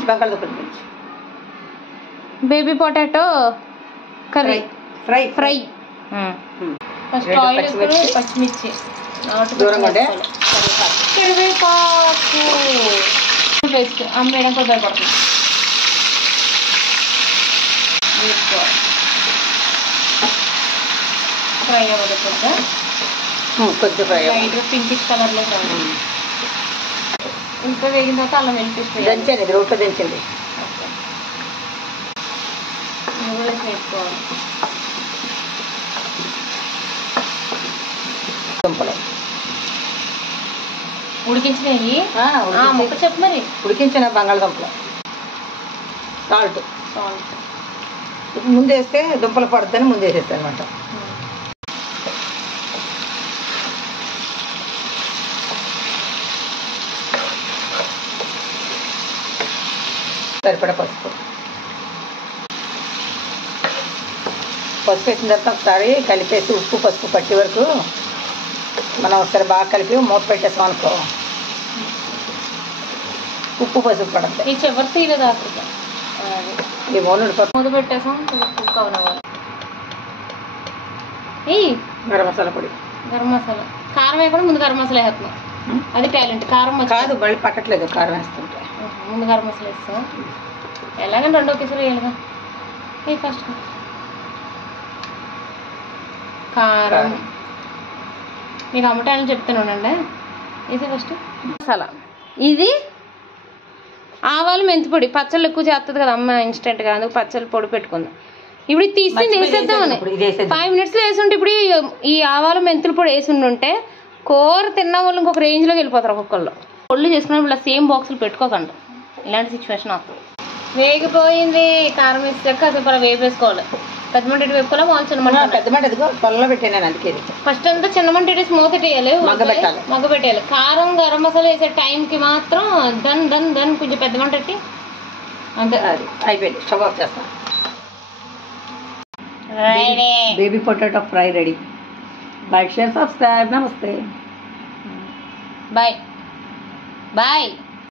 చూపించు బంగాళదుంప చూపించు. Baby potato curry fry fry. First oil వేసుకొని పచ్చిమిర్చి దూరంగా ఉంటే కరివేపాకు పేస్ట్ అమ్మేయడం కూడా భయపడుతుంది. ఫ్రై అవ్వదు కొద్దిగా ఫ్రై లైట్ పింకిష్ కలర్లో రావాలి. ఇంత వేగిన తర్వాత అల్లం వెల్లుల్లి పేస్ట్ దంచండి, ఇది రోట్లో దంచింది. వేసుకోవాలి. దుంపలు ఉడికించినవి ముక్క చెప్పు మరి. ఉడికించిన బంగాళదుంపలు సాల్ట్ సాల్ట్ ముందు వేస్తే దుంపలు పడుతుందని ముందు వేసేస్తాను అనమాట. సరిపడా పసుపు వేసిన తర్వాత ఒకసారి కలిపేసి ఉప్పు పసుపు పట్టి వరకు మనం ఒకసారి బాగా కలిపి మూత పెట్టేసాం అనుకో, ఉప్పు పసుపు పడతాయి. ఈ చివరి తీయలేదు ఈ మూడు మూత పెట్టేసాం. కుక్ అవ్వాలి. గరం మసాలా పొడి, గరం మసాలా, కారం వేయకుండా ముందు గరం మసాలా వేస్తున్నాం. అది టాలెంట్. కారం కాదు మళ్ళీ పట్టట్లేదు కారం వేస్తుంటే. ముందు గరం మసాలా వేస్తాం. ఎలాగని రెండో కేసులు వేయాలిగా. ఫస్ట్ కారం మీకు అమ్మటాలని చెప్తానండి. వేసే ఫస్ట్ మసాలా. ఇది ఆవాలు మెంతిపొడి. పచ్చళ్ళు ఎక్కువ చేస్తుంది కదా అమ్మ ఇన్స్టెంట్గా, అందుకు పచ్చళ్ళు పొడి పెట్టుకుందాం. ఇప్పుడు ఇది తీసింది వేసేద్దామని 5 minutesలో వేసుంటే ఇప్పుడు ఈ ఆవాలు మెంతుల పొడి వేసి ఉంటే కూర తిన్న వాళ్ళు ఇంకొక రేంజ్లోకి వెళ్ళిపోతారు. ఒక్కొక్కళ్ళు పొళ్ళు చేసుకున్నప్పుడు ఇలా సేమ్ బాక్సులు పెట్టుకోకండి, ఇలాంటి సిచ్యువేషన్ వస్తుంది. వేగిపోయింది. కారం వేసాక అసలు వేపేసుకోవాలి. పెద్ద మంట వేపుకోవాలి, మామూలు చిన్న మంట. పెద్ద మంట పొలంలో పెట్టాను అందుకే. ఫస్ట్ అంతా చిన్న మంట మూత పెట్టేయాలి, మగ్గ పెట్టేయాలి. కారం గరం మసాలా వేసే టైంకి మాత్రం దన్ దన్ దన్ కొంచెం పెద్ద మంట పెట్టి అంతే. అది అయిపోయింది, స్టవ్ ఆఫ్ చేస్తాం. Baby potato fry ready. Like share subscribe. నమస్తే. Bye bye.